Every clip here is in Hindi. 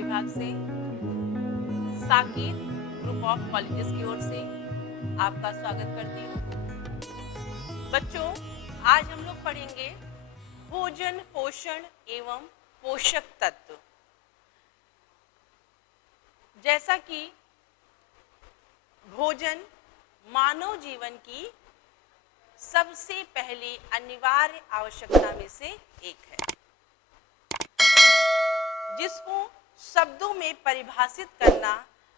विभाग से साकेत ग्रुप ऑफ कॉलेजेस की ओर से आपका स्वागत करती हूँ। बच्चों, आज हम लोग पढ़ेंगे भोजन, पोषण एवं पोषक तत्व। जैसा कि भोजन मानव जीवन की सबसे पहली अनिवार्य आवश्यकता में से एक है, जिसको शब्दों में परिभाषित करना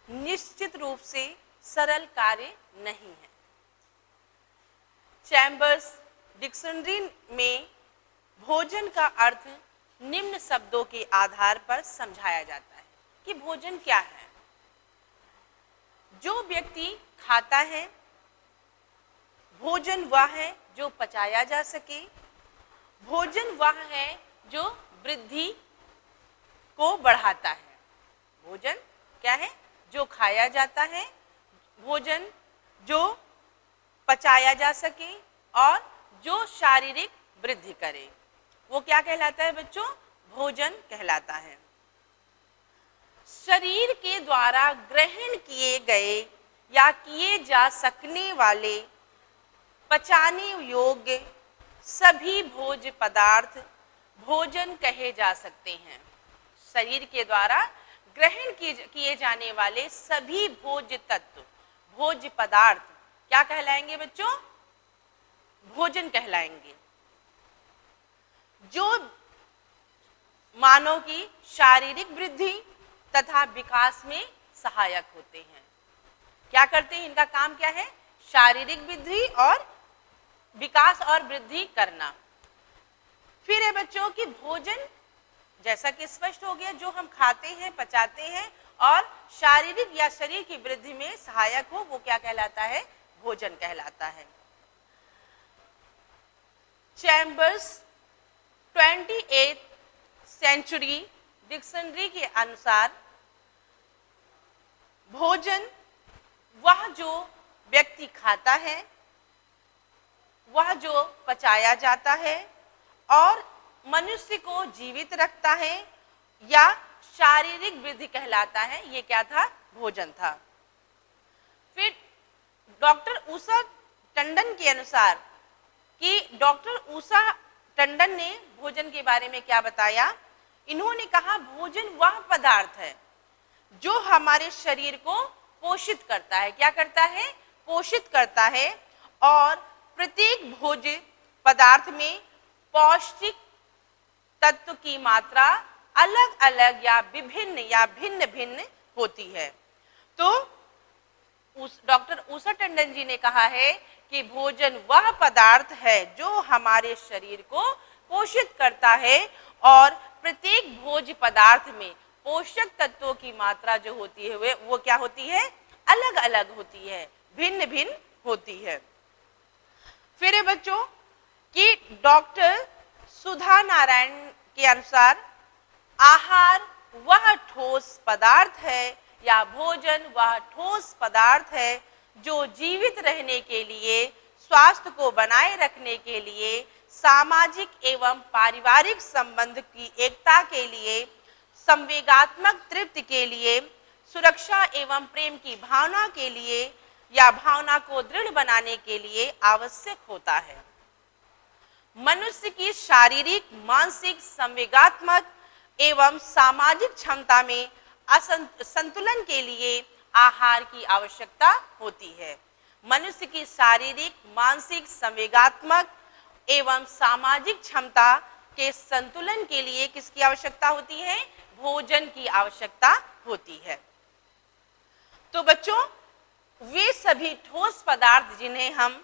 निश्चित रूप से सरल कार्य नहीं है। चैम्बर्स डिक्शनरी में भोजन का अर्थ निम्न शब्दों के आधार पर समझाया जाता है कि भोजन क्या है। जो व्यक्ति खाता है, भोजन वह है जो पचाया जा सके, भोजन वह है जो वृद्धि को बढ़ाता है। भोजन क्या है? जो खाया जाता है, भोजन जो पचाया जा सके और जो शारीरिक वृद्धि करे, वो क्या कहलाता है बच्चों? भोजन कहलाता है। शरीर के द्वारा ग्रहण किए गए या किए जा सकने वाले पचाने योग्य सभी भोज्य पदार्थ भोजन कहे जा सकते हैं। शरीर के द्वारा ग्रहण किए जाने वाले सभी भोज्य तत्व, भोज्य पदार्थ क्या कहलाएंगे बच्चों? भोजन कहलाएंगे, जो मानव की शारीरिक वृद्धि तथा विकास में सहायक होते हैं। क्या करते हैं? इनका काम क्या है? शारीरिक वृद्धि और विकास और वृद्धि करना। फिर है बच्चों कि भोजन, जैसा कि स्पष्ट हो गया, जो हम खाते हैं, पचाते हैं और शारीरिक या शरीर की वृद्धि में सहायक हो, वो क्या कहलाता है? भोजन कहलाता है। चैम्बर्स 28th सेंचुरी डिक्शनरी के अनुसार भोजन वह जो व्यक्ति खाता है, वह जो पचाया जाता है और मनुष्य को जीवित रखता है या शारीरिक वृद्धि कहलाता है। ये क्या था? भोजन था। फिर डॉक्टर उषा टंडन के अनुसार कि डॉक्टर उषा टंडन ने भोजन के बारे में क्या बताया? इन्होंने कहा भोजन वह पदार्थ है जो हमारे शरीर को पोषित करता है। क्या करता है? पोषित करता है और प्रत्येक भोज्य पदार्थ में पौष्टिक तत्व की मात्रा अलग अलग या विभिन्न या भिन्न भिन्न होती है। तो डॉक्टर उषा टंडन जी ने कहा है कि भोजन वह पदार्थ है जो हमारे शरीर को पोषित करता है और प्रत्येक भोज्य पदार्थ में पोषक तत्वों की मात्रा जो होती है वो क्या होती है? अलग अलग होती है, भिन्न भिन्न होती है। फिर है बच्चों कि डॉक्टर सुधा नारायण के अनुसार आहार वह ठोस पदार्थ है या भोजन वह ठोस पदार्थ है जो जीवित रहने के लिए, स्वास्थ्य को बनाए रखने के लिए, सामाजिक एवं पारिवारिक संबंध की एकता के लिए, संवेगात्मक तृप्ति के लिए, सुरक्षा एवं प्रेम की भावना के लिए या भावना को दृढ़ बनाने के लिए आवश्यक होता है। मनुष्य की शारीरिक, मानसिक, संवेगात्मक एवं सामाजिक क्षमता में संतुलन के लिए आहार की आवश्यकता होती है। मनुष्य की शारीरिक, मानसिक, संवेगात्मक एवं सामाजिक क्षमता के संतुलन के लिए किसकी आवश्यकता होती है? भोजन की आवश्यकता होती है। तो बच्चों, वे सभी ठोस पदार्थ जिन्हें हम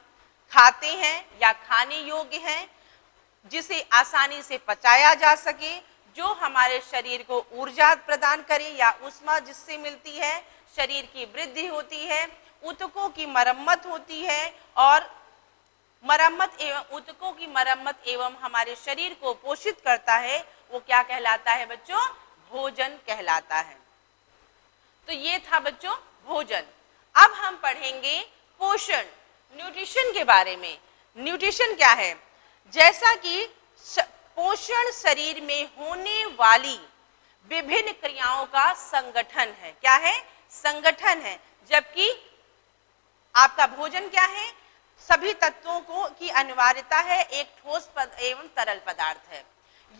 खाते हैं या खाने योग्य हैं, जिसे आसानी से पचाया जा सके, जो हमारे शरीर को ऊर्जा प्रदान करे या ऊष्मा जिससे मिलती है, शरीर की वृद्धि होती है, ऊतकों की मरम्मत होती है और ऊतकों की मरम्मत एवं हमारे शरीर को पोषित करता है, वो क्या कहलाता है बच्चों? भोजन कहलाता है। तो ये था बच्चों भोजन। अब हम पढ़ेंगे पोषण, न्यूट्रिशन के बारे में। न्यूट्रिशन क्या है? जैसा कि पोषण शरीर में होने वाली विभिन्न क्रियाओं का संगठन है। क्या है? संगठन है। जबकि आपका भोजन क्या है? सभी तत्वों को की अनिवार्यता है, एक ठोस एवं तरल पदार्थ है।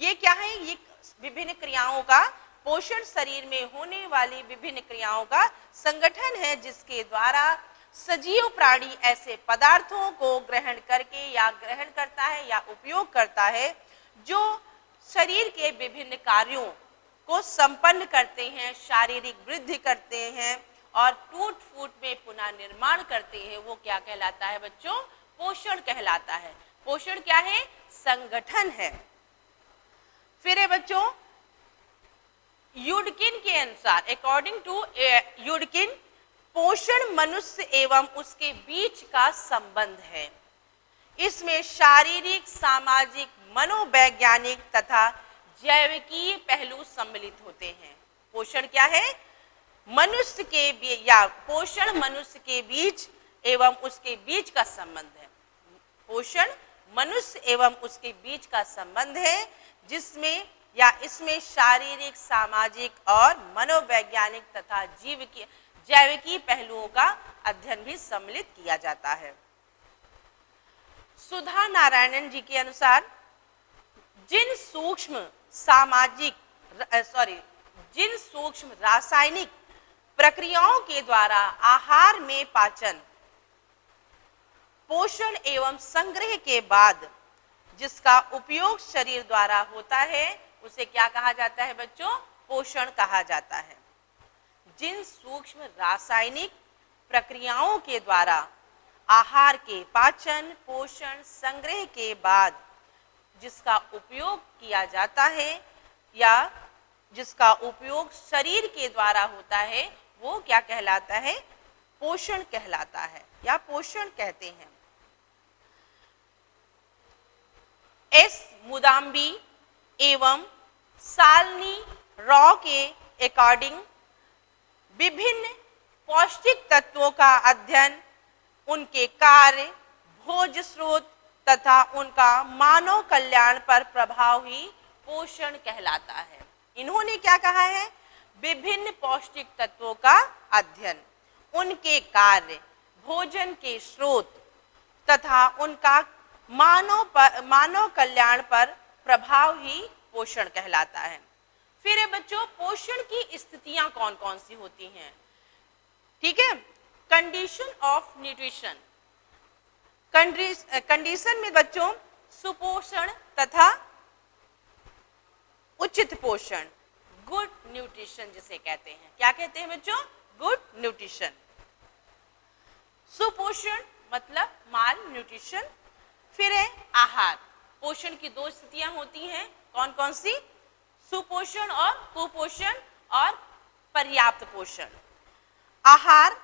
ये क्या है? ये विभिन्न क्रियाओं का पोषण, शरीर में होने वाली विभिन्न क्रियाओं का संगठन है, जिसके द्वारा सजीव प्राणी ऐसे पदार्थों को ग्रहण करके या ग्रहण करता है या उपयोग करता है जो शरीर के विभिन्न कार्यों को संपन्न करते हैं, शारीरिक वृद्धि करते हैं और टूट फूट में पुनः निर्माण करते हैं। वो क्या कहलाता है बच्चों? पोषण कहलाता है। पोषण क्या है? संगठन है। फिर है बच्चों, यूडकिन के अनुसार, अकॉर्डिंग टू यूडकिन, पोषण मनुष्य एवं उसके बीच का संबंध है। इसमें शारीरिक, सामाजिक, मनोवैज्ञानिक तथा जैविकीय पहलू सम्मिलित होते हैं। पोषण क्या है? मनुष्य के या पोषण मनुष्य के बीच एवं उसके बीच का संबंध है। पोषण मनुष्य एवं उसके बीच का संबंध है, जिसमें या इसमें शारीरिक, सामाजिक और मनोवैज्ञानिक तथा जैविकीय पहलुओं का अध्ययन भी सम्मिलित किया जाता है। सुधा नारायणन जी के अनुसार, जिन सूक्ष्म रासायनिक प्रक्रियाओं के द्वारा आहार में पाचन, पोषण एवं संग्रह के बाद जिसका उपयोग शरीर द्वारा होता है, उसे क्या कहा जाता है बच्चों? पोषण कहा जाता है। जिन सूक्ष्म रासायनिक प्रक्रियाओं के द्वारा आहार के पाचन, पोषण, संग्रह के बाद जिसका उपयोग किया जाता है या जिसका उपयोग शरीर के द्वारा होता है, वो क्या कहलाता है? पोषण कहलाता है या पोषण कहते हैं। एस मुदाम्बी एवं सालनी रॉ के अकॉर्डिंग, विभिन्न पौष्टिक तत्वों का अध्ययन, उनके कार्य, भोज्य स्रोत तथा उनका मानव कल्याण पर प्रभाव ही पोषण कहलाता है। इन्होंने क्या कहा है? विभिन्न पौष्टिक तत्वों का अध्ययन, उनके कार्य, भोजन के स्रोत तथा उनका मानव कल्याण पर प्रभाव ही पोषण कहलाता है। फिर बच्चों, पोषण की स्थितियां कौन कौन सी होती हैं? ठीक है, कंडीशन ऑफ न्यूट्रिशन। कंडीशन में बच्चों सुपोषण तथा उचित पोषण, गुड न्यूट्रिशन जिसे कहते हैं। क्या कहते हैं बच्चों? Good nutrition. सुपोषण मतलब माल न्यूट्रिशन। फिर है आहार। पोषण की दो स्थितियां होती हैं, कौन कौन सी? सुपोषण और कुपोषण और पर्याप्त पोषण। आहार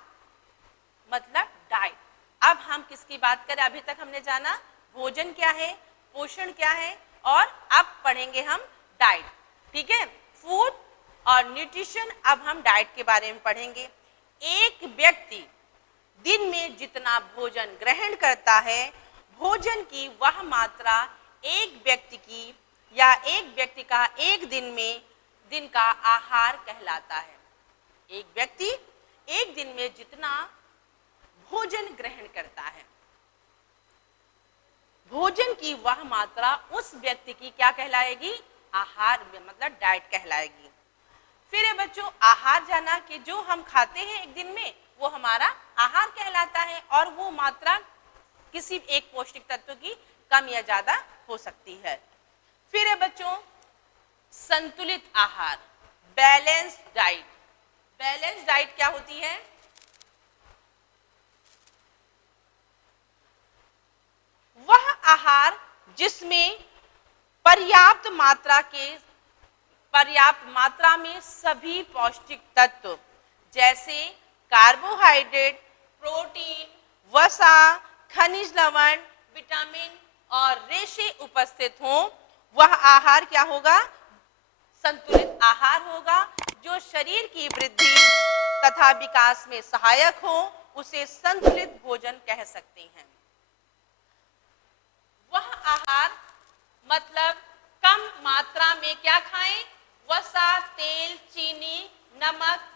मतलब डाइट। अब हम किसकी बात करें? अभी तक हमने जाना भोजन क्या है, पोषण क्या है, और अब पढ़ेंगे हम डाइट। ठीक है, फूड और न्यूट्रिशन। अब हम डाइट के बारे में पढ़ेंगे। एक व्यक्ति दिन में जितना भोजन ग्रहण करता है, भोजन की वह मात्रा एक व्यक्ति का एक दिन का आहार कहलाता है। एक व्यक्ति एक दिन में जितना भोजन ग्रहण करता है, भोजन की वह मात्रा उस व्यक्ति की क्या कहलाएगी? आहार मतलब डाइट कहलाएगी। फिर बच्चों आहार जाना कि जो हम खाते हैं एक दिन में, वो हमारा आहार कहलाता है, और वो मात्रा किसी एक पौष्टिक तत्व की कम या ज्यादा हो सकती है। फिर है बच्चों संतुलित आहार, बैलेंस्ड डाइट। बैलेंस्ड डाइट क्या होती है? वह आहार जिसमें पर्याप्त मात्रा में सभी पौष्टिक तत्व जैसे कार्बोहाइड्रेट, प्रोटीन, वसा, खनिज लवण, विटामिन और रेशे उपस्थित हों, वह आहार क्या होगा? संतुलित आहार होगा। जो शरीर की वृद्धि तथा विकास में सहायक हो, उसे संतुलित भोजन कह सकते हैं। वह आहार मतलब कम मात्रा में क्या खाएं? वसा, तेल, चीनी, नमक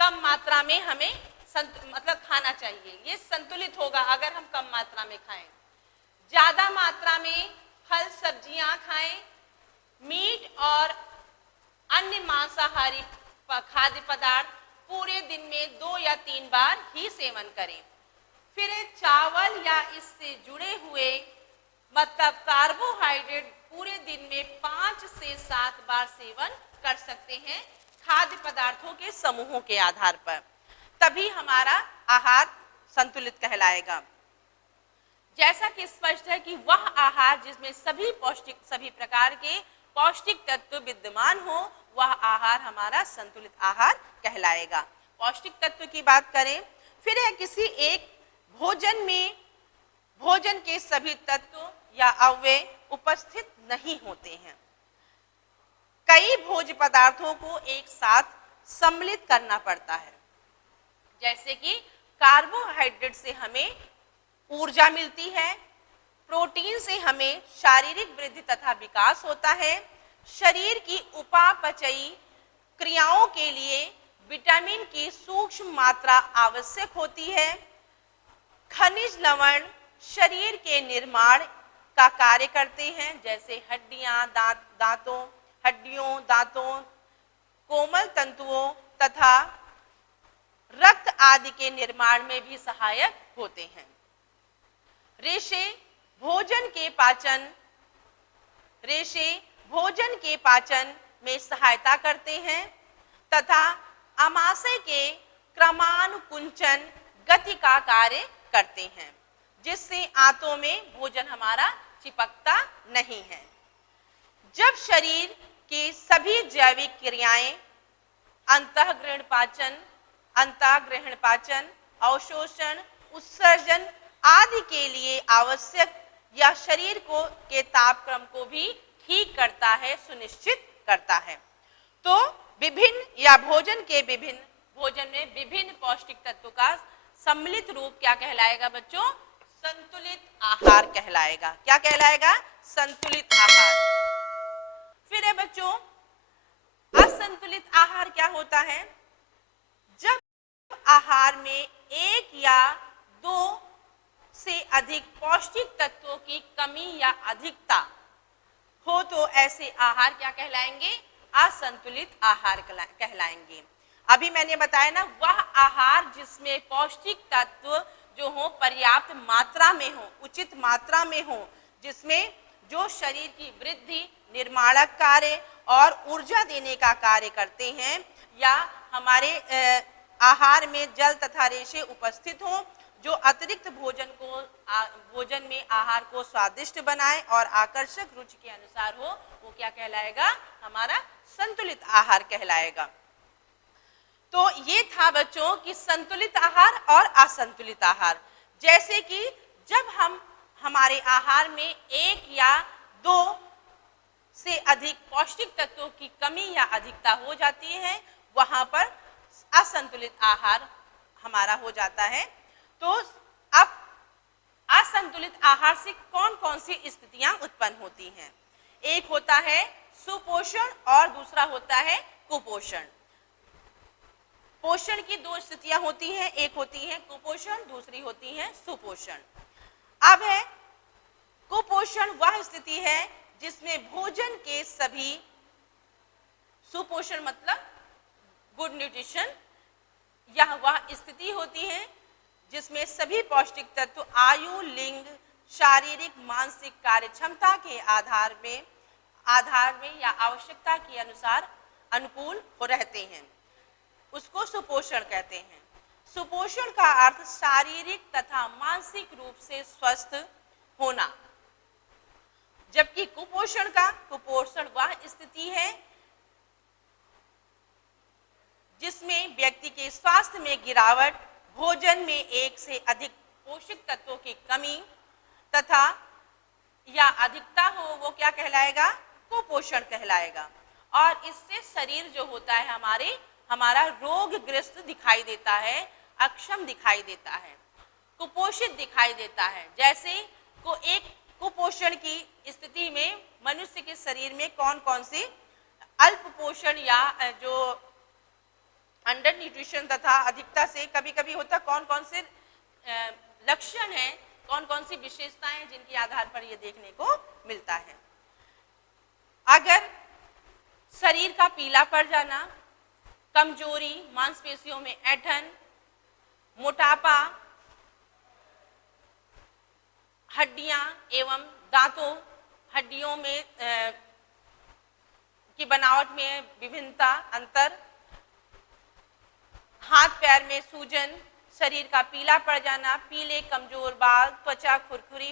कम मात्रा में हमें मतलब खाना चाहिए। ये संतुलित होगा अगर हम कम मात्रा में खाएं। ज्यादा मात्रा में फल सब्जियां खाएं। मीट और अन्य मांसाहारी खाद्य पदार्थ पूरे दिन में 2 या 3 बार ही सेवन करें। फिर चावल या इससे जुड़े हुए मतलब कार्बोहाइड्रेट पूरे दिन में 5 से 7 बार सेवन कर सकते हैं खाद्य पदार्थों के समूहों के आधार पर, तभी हमारा आहार संतुलित कहलाएगा। जैसा कि स्पष्ट है कि वह आहार जिसमें सभी प्रकार के पौष्टिक तत्व विद्यमान हो, वह आहार हमारा संतुलित आहार कहलाएगा। पौष्टिक तत्व की बात करें, फिर है किसी एक भोजन में भोजन के सभी तत्व या अवयव उपस्थित नहीं होते हैं। कई भोज्य पदार्थों को एक साथ सम्मिलित करना पड़ता है। जैसे कि कार्बोहाइड्रेट से हमें ऊर्जा मिलती है, प्रोटीन से हमें शारीरिक वृद्धि तथा विकास होता है, शरीर की उपापचयी क्रियाओं के लिए विटामिन की सूक्ष्म मात्रा आवश्यक होती है, खनिज लवण शरीर के निर्माण का कार्य करते हैं, जैसे हड्डियों, दांतों, कोमल तंतुओं तथा रक्त आदि के निर्माण में भी सहायक होते हैं। रेशे भोजन के पाचन में सहायता करते हैं तथा आमाशय के क्रमानुकुंचन गति का कार्य करते हैं, जिससे आंतों में भोजन हमारा चिपकता नहीं है। जब शरीर की सभी जैविक क्रियाएं अंतःग्रहण पाचन, अवशोषण, उत्सर्जन आदि के लिए आवश्यक या शरीर के तापक्रम को भी ठीक करता है, सुनिश्चित करता है। तो भोजन में विभिन्न पौष्टिक तत्वों का सम्मिलित रूप क्या कहलाएगा बच्चों? संतुलित आहार कहलाएगा। क्या कहलाएगा? संतुलित आहार। फिर है बच्चों, असंतुलित आहार क्या होता है? जब आहार में 1 या 2 से अधिक पौष्टिक तत्वों की कमी या अधिकता हो तो ऐसे आहार क्या कहलाएंगे? असंतुलित आहार कहलाएंगे। अभी मैंने बताया ना, वह आहार जिसमें पौष्टिक तत्व जो हो पर्याप्त मात्रा में हो, उचित मात्रा में हो, जिसमें जो शरीर की वृद्धि, निर्माणक कार्य और ऊर्जा देने का कार्य करते हैं, या हमारे आहार में जल तथा रेशे उपस्थित हो, जो अतिरिक्त भोजन में आहार को स्वादिष्ट बनाए और आकर्षक रुचि के अनुसार हो, वो क्या कहलाएगा? हमारा संतुलित आहार कहलाएगा। तो ये था बच्चों कि संतुलित आहार और असंतुलित आहार। जैसे कि जब हमारे आहार में 1 या 2 से अधिक पौष्टिक तत्वों की कमी या अधिकता हो जाती है, वहां पर असंतुलित आहार हमारा हो जाता है। तो अब असंतुलित आहार से कौन कौन सी स्थितियां उत्पन्न होती हैं? एक होता है सुपोषण और दूसरा होता है कुपोषण। पोषण की 2 स्थितियां होती हैं, एक होती है कुपोषण, दूसरी होती है सुपोषण। अब है कुपोषण, वह स्थिति है जिसमें भोजन के सभी, सुपोषण मतलब गुड न्यूट्रिशन, यह वह स्थिति होती है जिसमें सभी पौष्टिक तत्व आयु, लिंग, शारीरिक, मानसिक कार्य क्षमता के आधार में या आवश्यकता के अनुसार अनुकूल हो रहते हैं, उसको सुपोषण कहते हैं। सुपोषण का अर्थ शारीरिक तथा मानसिक रूप से स्वस्थ होना, जबकि कुपोषण वह स्थिति है जिसमें व्यक्ति के स्वास्थ्य में गिरावट, भोजन में 1 से अधिक पोषक तत्वों की कमी तथा या अधिकता हो, वो क्या कहलाएगा? कुपोषण कहलाएगा। और इससे शरीर जो होता है हमारा रोगग्रस्त दिखाई देता है, अक्षम दिखाई देता है, कुपोषित दिखाई देता है। जैसे एक कुपोषण की स्थिति में मनुष्य के शरीर में कौन कौन सी अल्प पोषण या जो अंडर न्यूट्रिशन तथा अधिकता से कभी कभी होता, कौन कौन से लक्षण हैं, कौन कौन सी विशेषताएं हैं जिनके आधार पर यह देखने को मिलता है। अगर शरीर का पीला पड़ जाना, कमजोरी, मांसपेशियों में ऐंठन, मोटापा, हड्डियां एवं दांतों, हड्डियों में की बनावट में विभिन्नता, अंतर, हाथ पैर में सूजन, शरीर का पीला पड़ जाना, पीले कमजोर बाल, त्वचा खुरदरी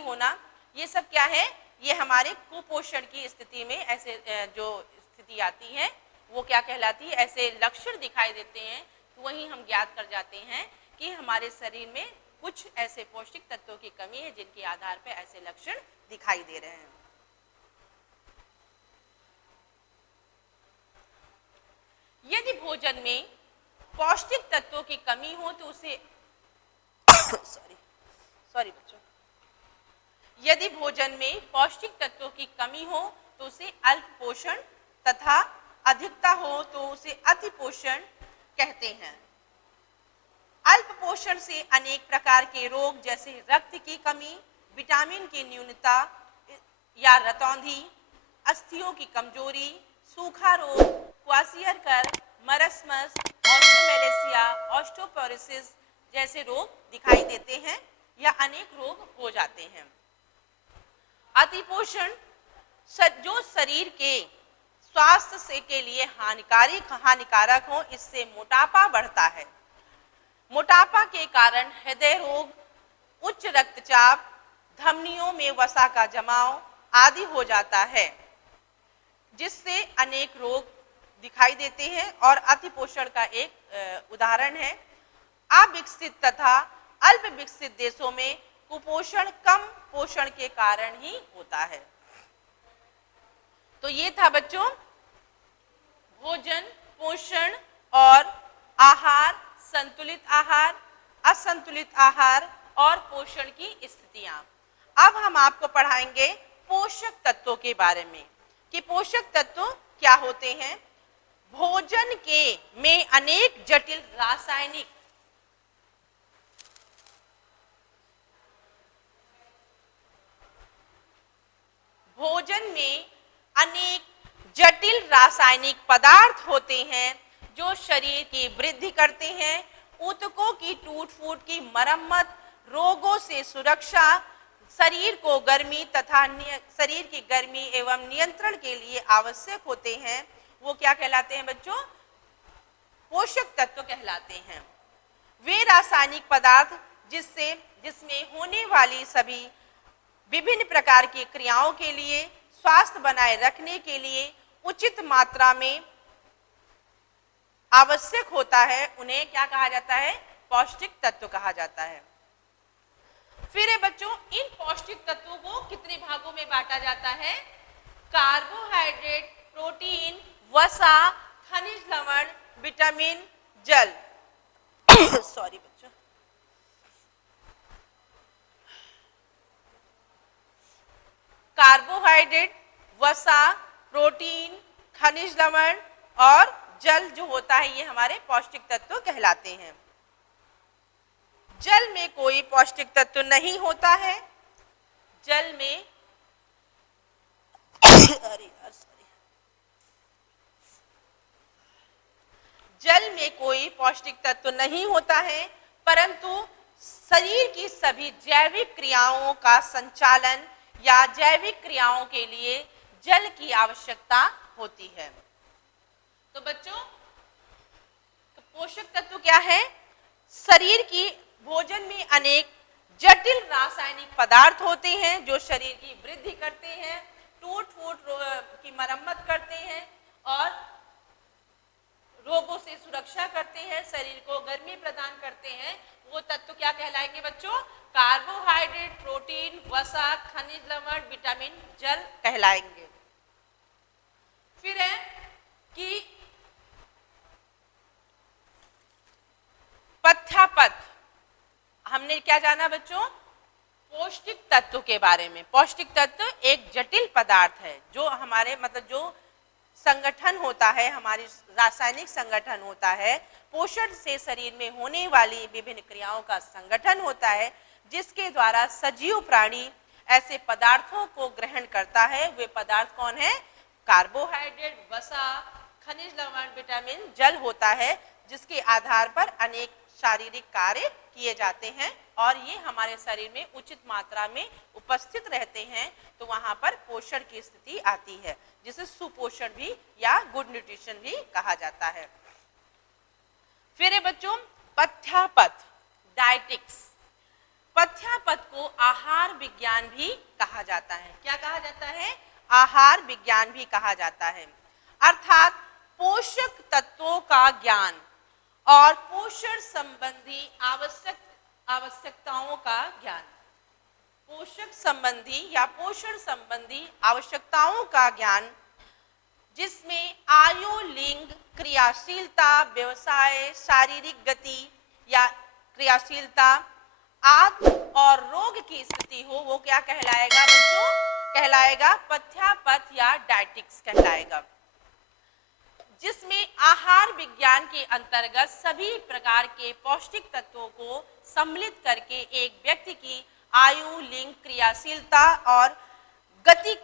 होना, ये सब क्या है, ये हमारे कुपोषण की स्थिति में ऐसे जो स्थिति आती है वो क्या कहलाती है, ऐसे लक्षण दिखाई देते हैं, तो वही हम ज्ञात कर जाते हैं कि हमारे शरीर में कुछ ऐसे पौष्टिक तत्वों की कमी है जिनके आधार पर ऐसे लक्षण दिखाई दे रहे हैं। यदि भोजन में पौष्टिक तत्वों की कमी हो तो उसे सॉरी बच्चों, यदि भोजन में पौष्टिक तत्वों की कमी हो तो उसे अल्प पोषण तथा अधिकता हो तो उसे अति पोषण कहते हैं। अल्प पोषण से अनेक प्रकार के रोग जैसे रक्त की कमी, विटामिन की न्यूनता या रतौंधी, अस्थियों की कमजोरी, सूखा रोग, क्वासियरकर, मरस्मस, ऑस्टियोमेलेसिया, ऑस्टियोपोरोसिस जैसे रोग दिखाई देते हैं या अनेक रोग हो जाते हैं। अतिपोषण जो शरीर के स्वास्थ्य से के लिए हानिकारक हो, इससे मोटापा बढ़ता है। मोटापा के कारण हृदय रोग, उच्च रक्तचाप, धमनियों में वसा का जमाव आदि हो जाता है, जिससे अनेक रोग दिखाई देते हैं। और अतिपोषण का एक उदाहरण है अविकसित तथा अल्प विकसित देशों में कुपोषण कम पोषण के कारण ही होता है। तो ये था बच्चों भोजन, पोषण और आहार, संतुलित आहार, असंतुलित आहार और पोषण की स्थितियां। अब हम आपको पढ़ाएंगे पोषक तत्वों के बारे में कि पोषक तत्व क्या होते हैं। भोजन के में अनेक जटिल रासायनिक पदार्थ होते हैं जो शरीर की वृद्धि करते हैं, ऊतकों की टूट फूट की मरम्मत, रोगों से सुरक्षा, शरीर को गर्मी तथा शरीर की गर्मी एवं नियंत्रण के लिए आवश्यक होते हैं। वो क्या कहलाते हैं बच्चों? पोषक तत्व कहलाते हैं। वे रासायनिक पदार्थ जिसमें होने वाली सभी विभिन्न प्रकार की क्रियाओं के लिए, स्वास्थ्य बनाए रखने के लिए उचित मात्रा में आवश्यक होता है, उन्हें क्या कहा जाता है? पौष्टिक तत्व कहा जाता है। फिर है बच्चों, इन पौष्टिक तत्वों को कितने भागों में बांटा जाता है? कार्बोहाइड्रेट, प्रोटीन, वसा, खनिज लवण, विटामिन, जल सॉरी बच्चों, कार्बोहाइड्रेट, वसा, प्रोटीन, खनिज लवण और जल जो होता है, ये हमारे पौष्टिक तत्व कहलाते हैं। जल में कोई पौष्टिक तत्व नहीं होता है। जल में जल में कोई पौष्टिक तत्व नहीं होता है, परंतु शरीर की सभी जैविक क्रियाओं का संचालन या जैविक क्रियाओं के लिए जल की आवश्यकता होती है। तो बच्चों, पोषक तत्व क्या है? शरीर की भोजन में अनेक जटिल रासायनिक पदार्थ होते हैं जो शरीर की वृद्धि करते हैं, टूट फूट की मरम्मत करते हैं और रोगों से सुरक्षा करते हैं, शरीर को गर्मी प्रदान करते हैं। वो तत्व क्या कहलाएंगे बच्चों? कार्बोहाइड्रेट, प्रोटीन, वसा, खनिज लवण, विटामिन, जल कहलाएंगे। फिर है कि पथ्यापथ, हमने क्या जाना बच्चों? पौष्टिक तत्व के बारे में। पौष्टिक तत्व एक जटिल पदार्थ है जो हमारे जो संगठन होता है, हमारी रासायनिक संगठन होता है, पोषण से शरीर में होने वाली विभिन्न क्रियाओं का संगठन होता है, जिसके द्वारा सजीव प्राणी ऐसे पदार्थों को ग्रहण करता है। वे पदार्थ कौन है? कार्बोहाइड्रेट, वसा, खनिज लवण, विटामिन, जल होता है, जिसके आधार पर अनेक शारीरिक कार्य किए जाते हैं और ये हमारे शरीर में उचित मात्रा में उपस्थित रहते हैं, तो वहां पर पोषण की स्थिति आती है, जिसे सुपोषण भी या गुड न्यूट्रिशन भी कहा जाता है। फिर बच्चों पथ्यापथ, डाइटिक्स। पथ्यापथ को आहार विज्ञान भी कहा जाता है। क्या कहा जाता है? आहार विज्ञान भी कहा जाता है, अर्थात पोषक तत्वों का ज्ञान और पोषण संबंधी आवश्यकताओं का ज्ञान। पोषक संबंधी या पोषण संबंधी आवश्यकताओं का ज्ञान, जिसमें आयु, लिंग, क्रियाशीलता, व्यवसाय, शारीरिक गति या क्रियाशीलता आदि और रोग की स्थिति हो, वो क्या कहलाएगा बच्चों? कहलाएगा पथ्यापथ या डाइटिक्स कहलाएगा, जिसमें आहार विज्ञान के अंतर्गत सभी प्रकार के पौष्टिक तत्वों को सम्मिलित करके एक व्यक्ति की आयु, लिंग, क्रियाशीलता और गति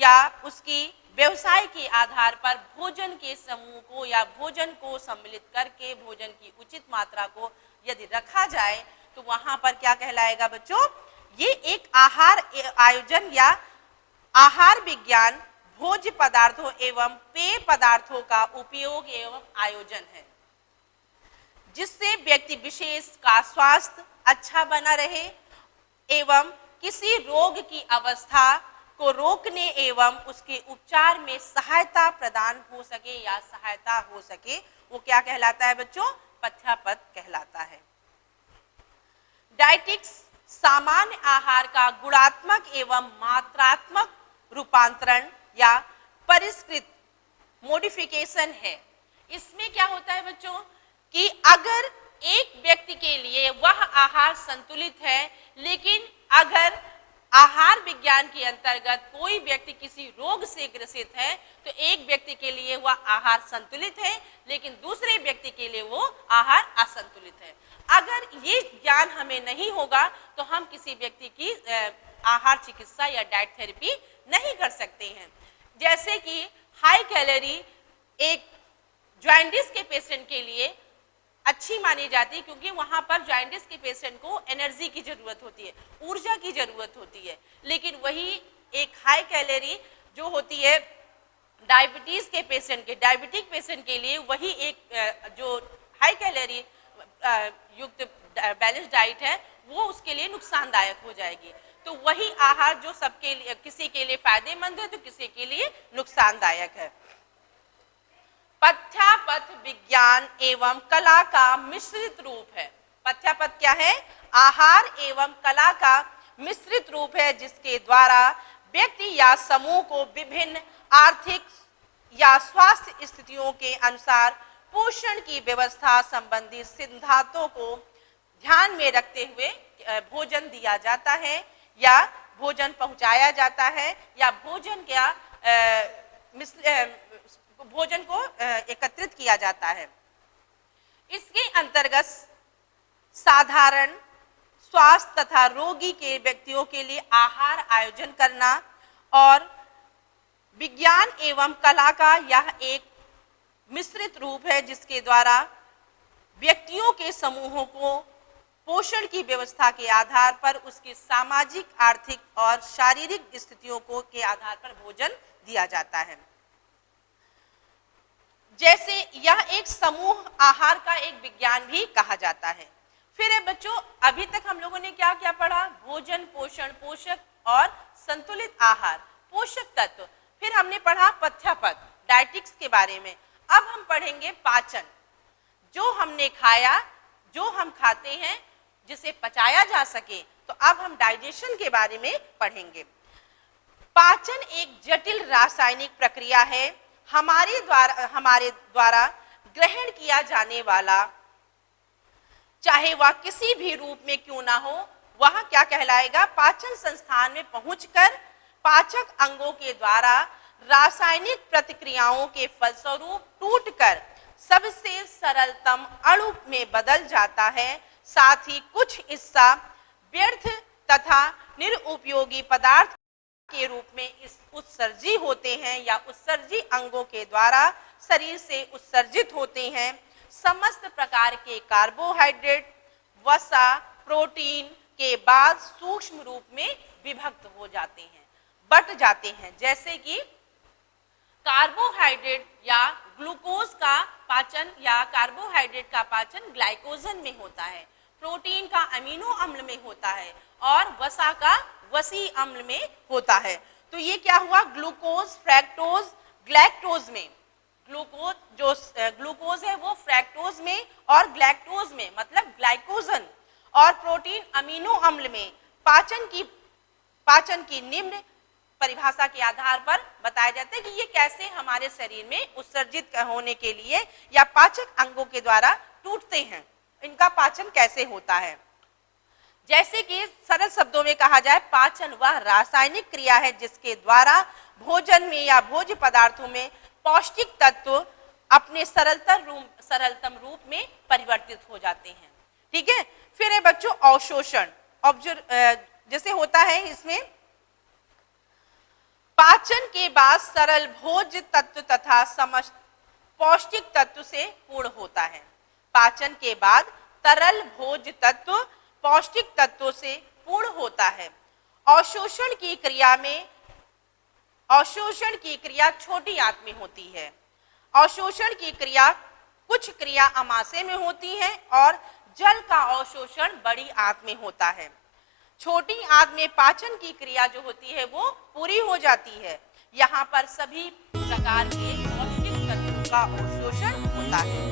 या उसकी व्यवसाय के आधार पर भोजन के समूह को या भोजन को सम्मिलित करके भोजन की उचित मात्रा को यदि रखा जाए तो वहां पर क्या कहलाएगा बच्चों? ये एक आहार आयोजन या आहार विज्ञान भोज्य पदार्थों एवं पेय पदार्थों का उपयोग एवं आयोजन है, जिससे व्यक्ति विशेष का स्वास्थ्य अच्छा बना रहे एवं किसी रोग की अवस्था को रोकने एवं उसके उपचार में सहायता प्रदान हो सके या सहायता हो सके, वो क्या कहलाता है बच्चों? पथ्यापथ कहलाता है। डाइटिक्स सामान्य आहार का गुणात्मक एवं मात्रात्मक रूपांतरण या परिष्कृत मॉडिफिकेशन है। इसमें क्या होता है बच्चों कि अगर एक व्यक्ति के लिए वह आहार संतुलित है, लेकिन अगर आहार विज्ञान के अंतर्गत कोई व्यक्ति किसी रोग से ग्रसित है, तो एक व्यक्ति के लिए वह आहार संतुलित है, लेकिन दूसरे व्यक्ति के लिए वो आहार असंतुलित है। अगर ये ज्ञान हमें नहीं होगा तो हम किसी व्यक्ति की आहार चिकित्सा या डाइट थेरेपी नहीं कर सकते हैं। जैसे कि हाई कैलोरी एक जॉइंटिस के पेशेंट के लिए अच्छी मानी जाती है, क्योंकि वहां पर जॉइंटिस के पेशेंट को एनर्जी की जरूरत होती है, ऊर्जा की जरूरत होती है, लेकिन वही एक हाई कैलोरी जो होती है डायबिटीज के पेशेंट के, डायबिटिक पेशेंट के लिए वही एक जो हाई कैलोरी युक्त बैलेंस डाइट है वो उसके लिए नुकसानदायक हो जाएगी। तो वही आहार जो सबके लिए, किसी के लिए फायदेमंद है तो किसी के लिए नुकसानदायक है। पथ्यापथ विज्ञान एवं कला का मिश्रित रूप है। पथ्यापथ क्या है? आहार एवं कला का मिश्रित रूप है, जिसके द्वारा व्यक्ति या समूह को विभिन्न आर्थिक या स्वास्थ्य स्थितियों के अनुसार पोषण की व्यवस्था संबंधी सिद्धांतों को ध्यान में रखते हुए भोजन दिया जाता है या भोजन पहुंचाया जाता है या भोजन को एकत्रित किया जाता है। इसके अंतर्गत साधारण स्वास्थ्य तथा रोगी के व्यक्तियों के लिए आहार आयोजन करना और विज्ञान एवं कला का यह एक मिश्रित रूप है, जिसके द्वारा व्यक्तियों के समूहों को पोषण की व्यवस्था के आधार पर उसकी सामाजिक, आर्थिक और शारीरिक स्थितियों को के आधार पर भोजन दिया जाता है। जैसे यह एक समूह आहार का एक विज्ञान भी कहा जाता है। फिर है बच्चों, अभी तक हम लोगों ने क्या क्या पढ़ा? भोजन, पोषण, पोषक और संतुलित आहार, पोषक तत्व। फिर हमने पढ़ा पथ्यापथ, डाइटिक्स के बारे में। अब हम पढ़ेंगे पाचन, जो हमने खाया, जो हम खाते हैं, जिसे पचाया जा सके। तो अब हम डाइजेशन के बारे में पढ़ेंगे। पाचन एक जटिल रासायनिक प्रक्रिया है। हमारे द्वारा ग्रहण किया जाने वाला, चाहे वह किसी भी रूप में क्यों ना हो, वह क्या कहलाएगा? पाचन संस्थान में पहुंचकर पाचक अंगों के द्वारा रासायनिक प्रतिक्रियाओं के फलस्वरूप टूटकर सबसे सरलतम अणु में बदल जाता है। साथ ही कुछ हिस्सा व्यर्थ तथा निरुपयोगी पदार्थ के रूप में इस उत्सर्जी होते हैं या उत्सर्जी अंगों के द्वारा शरीर से उत्सर्जित होते हैं। समस्त प्रकार के कार्बोहाइड्रेट वसा प्रोटीन के बाद सूक्ष्म रूप में विभक्त हो जाते हैं, बट जाते हैं। जैसे कि कार्बोहाइड्रेट या ग्लूकोज का पाचन या कार्बोहाइड्रेट का पाचन ग्लाइकोजन में होता है, प्रोटीन का अमीनो अम्ल में होता है और वसा का वसी अम्ल में होता है। तो ये क्या हुआ, ग्लूकोज फ्रैक्टोज ग्लैक्टोज में, ग्लूकोज जो ग्लूकोज है वो फ्रैक्टोज में और ग्लैक्टोज में मतलब ग्लाइकोजन, और प्रोटीन अमीनो अम्ल में। पाचन की निम्न परिभाषा के आधार पर बताया जाता है कि ये कैसे हमारे शरीर में उत्सर्जित होने के लिए या पाचक अंगों के द्वारा टूटते हैं, इनका पाचन कैसे होता है। जैसे कि सरल शब्दों में कहा जाए, पाचन वह रासायनिक क्रिया है जिसके द्वारा भोजन में या भोज्य पदार्थों में पौष्टिक तत्व अपने सरलतम रूप में परिवर्तित हो जाते हैं। ठीक है, फिर है बच्चों अवशोषण। जैसे होता है इसमें पाचन के बाद सरल भोज्य तत्व तथा समस्त पौष्टिक तत्व से पूर्ण होता है। पाचन के बाद तरल भोज्य तत्व पौष्टिक तत्वों से पूर्ण होता है। अवशोषण की क्रिया छोटी आंत में होती है। अवशोषण की क्रिया कुछ क्रिया आमाशय में होती है और जल का अवशोषण बड़ी आंत में होता है। छोटी आंत में पाचन की क्रिया जो होती है वो पूरी हो जाती है। यहाँ पर सभी प्रकार के पौष्टिक तत्वों का अवशोषण होता है।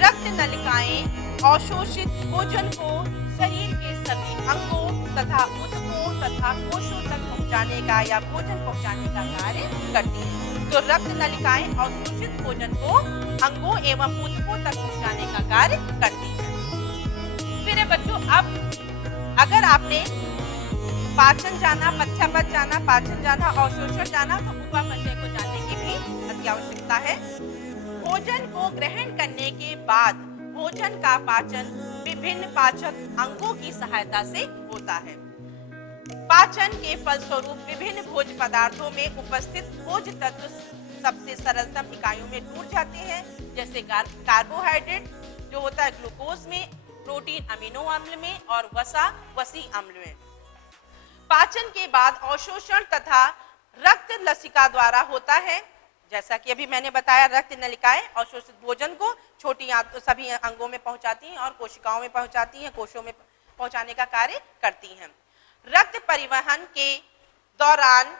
रक्त नलिकाएं अवशोषित भोजन को शरीर के सभी अंगों तथा ऊतकों तथा कोशों तक पहुंचाने का या भोजन पहुंचाने का कार्य करती है। तो रक्त नलिकाएं अवशोषित भोजन को अंगों एवं ऊतकों तक पहुंचाने का कार्य करती है। फिर बच्चों, अब अगर आपने पाचन जाना, पथ्यापच जाना, पाचन जाना, अवशोषण जाना, तो उपापचय को जानने की भी अति आवश्यकता है। भोजन को ग्रहण करने के बाद भोजन का पाचन विभिन्न पाचक अंगों की सहायता से होता है। पाचन के फलस्वरूप विभिन्न भोज्य पदार्थों में उपस्थित भोज्य तत्व सबसे सरलतम इकाइयों में टूट जाते हैं। जैसे कार्बोहाइड्रेट जो होता है ग्लूकोज में, प्रोटीन अमीनो अम्ल में और वसा वसी अम्ल में। पाचन के बाद अवशोषण तथा रक्त लसिका द्वारा होता है। जैसा कि अभी मैंने बताया, रक्त नलिकाएं अवशोषित भोजन को छोटी सभी अंगों में पहुंचाती हैं और कोशिकाओं में पहुंचाती हैं, कोशों में पहुंचाने का कार्य करती हैं। रक्त परिवहन के दौरान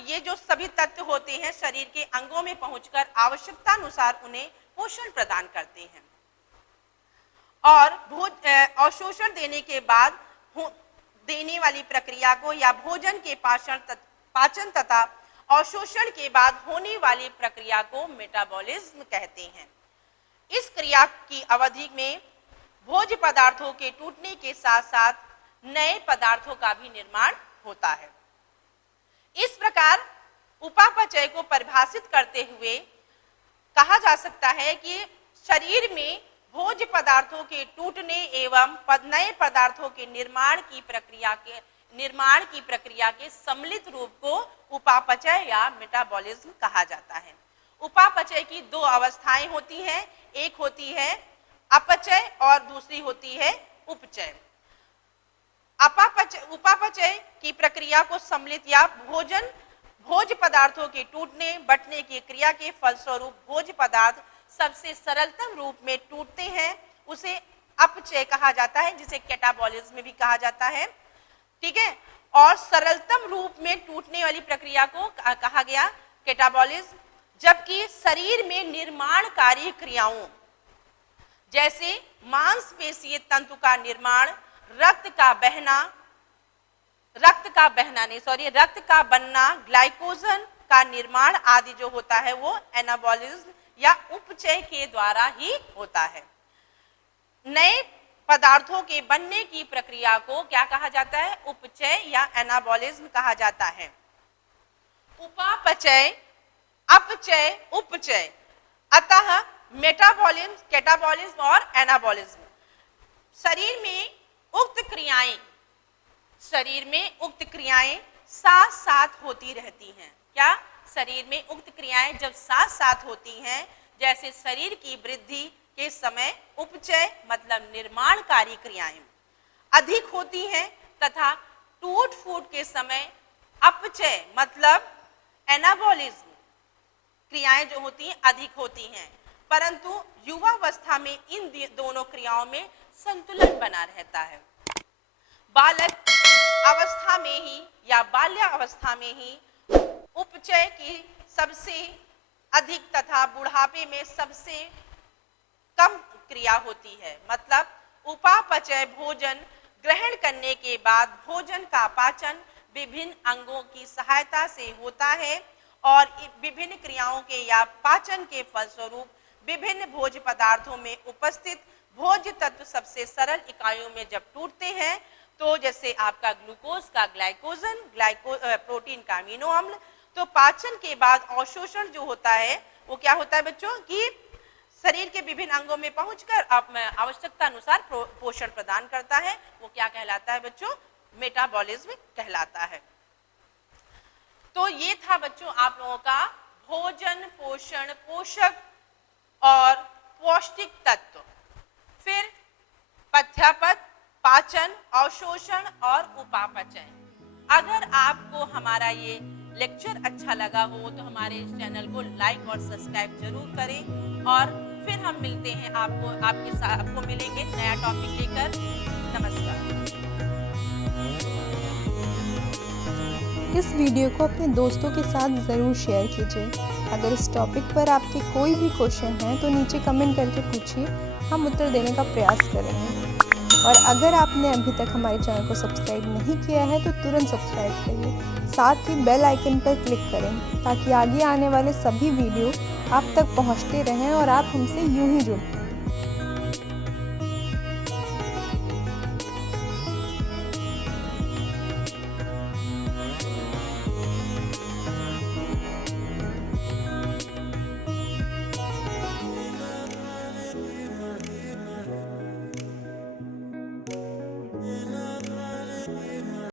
ये जो सभी तत्व होते हैं शरीर के अंगों में पहुंचकर आवश्यकता अनुसार उन्हें पोषण प्रदान करते हैं। और अवशोषण देने के बाद देने वाली प्रक्रिया को या भोजन के पाचन तथा अवशोषण के बाद होने वाली प्रक्रिया को मेटाबॉलिज्म कहते हैं। इस क्रिया की अवधि में भोज्य पदार्थों के टूटने के साथ साथ नए पदार्थों का भी निर्माण होता है। इस प्रकार उपापचय को परिभाषित करते हुए कहा जा सकता है कि शरीर में भोज्य पदार्थों के टूटने एवं नए पदार्थों के निर्माण की प्रक्रिया के सम्मिलित रूप को उपापचय या मेटाबॉलिज्म कहा जाता है। उपापचय की दो अवस्थाएं होती हैं, एक होती है अपचय और दूसरी होती है उपचय। उपापचय की प्रक्रिया को सम्मिलित या भोज्य पदार्थों के टूटने बटने की क्रिया के फलस्वरूप भोज्य पदार्थ सबसे सरलतम रूप में टूटते हैं, उसे अपचय कहा जाता है, जिसे कैटाबॉलिज्म में भी कहा जाता है। ठीक है, और सरलतम रूप में टूटने वाली प्रक्रिया को कहा गया कैटाबॉलिज्म। जबकि शरीर में निर्माणकारी क्रियाओं जैसे मांसपेशीय तंतु का निर्माण, रक्त का बनना, ग्लाइकोजन का निर्माण आदि जो होता है वो एनाबॉलिज्म या उपचय के द्वारा ही होता है। नए पदार्थों के बनने की प्रक्रिया को क्या कहा जाता है? उपचय या एनाबॉलिज्म कहा जाता है। उपापचय, अपचय, उपचय। अतः मेटाबॉलिज्म, कैटाबॉलिज्म और एनाबॉलिज्म। शरीर में उक्त क्रियाएं साथ साथ होती रहती हैं। क्या? शरीर में उक्त क्रियाएं जब साथ साथ होती हैं, जैसे शरीर की वृद्धि के समय उपचय मतलब निर्माणकारी क्रियाएं अधिक होती हैं तथा टूट फूट के समय अपचय मतलब एनाबॉलिज्म क्रियाएं जो होती हैं अधिक होती हैं। परंतु युवावस्था में इन दोनों क्रियाओं में संतुलन बना रहता है। बालक अवस्था में ही या बाल्यावस्था में ही उपचय की सबसे अधिक तथा बुढ़ापे में सबसे कम क्रिया होती है। मतलब उपापचय भोजन ग्रहण करने के बाद भोजन का पाचन विभिन्न अंगों की सहायता से होता है और विभिन्न क्रियाओं के या पाचन के फलस्वरूप विभिन्न भोज्य पदार्थों में उपस्थित भोज्य तत्व सबसे सरल इकाइयों में जब टूटते हैं, तो जैसे आपका ग्लूकोज का ग्लाइकोजन, प्रोटीन का अमीनो अम्ल, तो पाचन के बाद अवशोषण जो होता है वो क्या होता है बच्चों कि शरीर के विभिन्न अंगों में पहुंचकर आवश्यकता अनुसार पोषण प्रदान करता है। वो क्या कहलाता है बच्चों? मेटाबॉलिज्म कहलाता है। तो ये था बच्चों आप लोगों का भोजन, पोषण, पोषक और पौष्टिक तत्व। फिर पथ्यापच, पाचन, अवशोषण और उपापचय। अगर आपको हमारा ये लेक्चर अच्छा लगा हो तो हमारे इस चैनल को लाइक और सब्सक्राइब जरूर करें और फिर हम मिलते हैं आपको मिलेंगे नया टॉपिक लेकर। नमस्कार। इस वीडियो को अपने दोस्तों के साथ ज़रूर शेयर कीजिए। अगर इस टॉपिक पर आपके कोई भी क्वेश्चन हैं तो नीचे कमेंट करके पूछिए, हम उत्तर देने का प्रयास करेंगे। और अगर आपने अभी तक हमारे चैनल को सब्सक्राइब नहीं किया है तो तुरंत सब्सक्राइब करिए, साथ ही बेल आइकन पर क्लिक करें ताकि आगे आने वाले सभी वीडियो आप तक पहुंचते रहें और आप हमसे यूं ही जुड़े।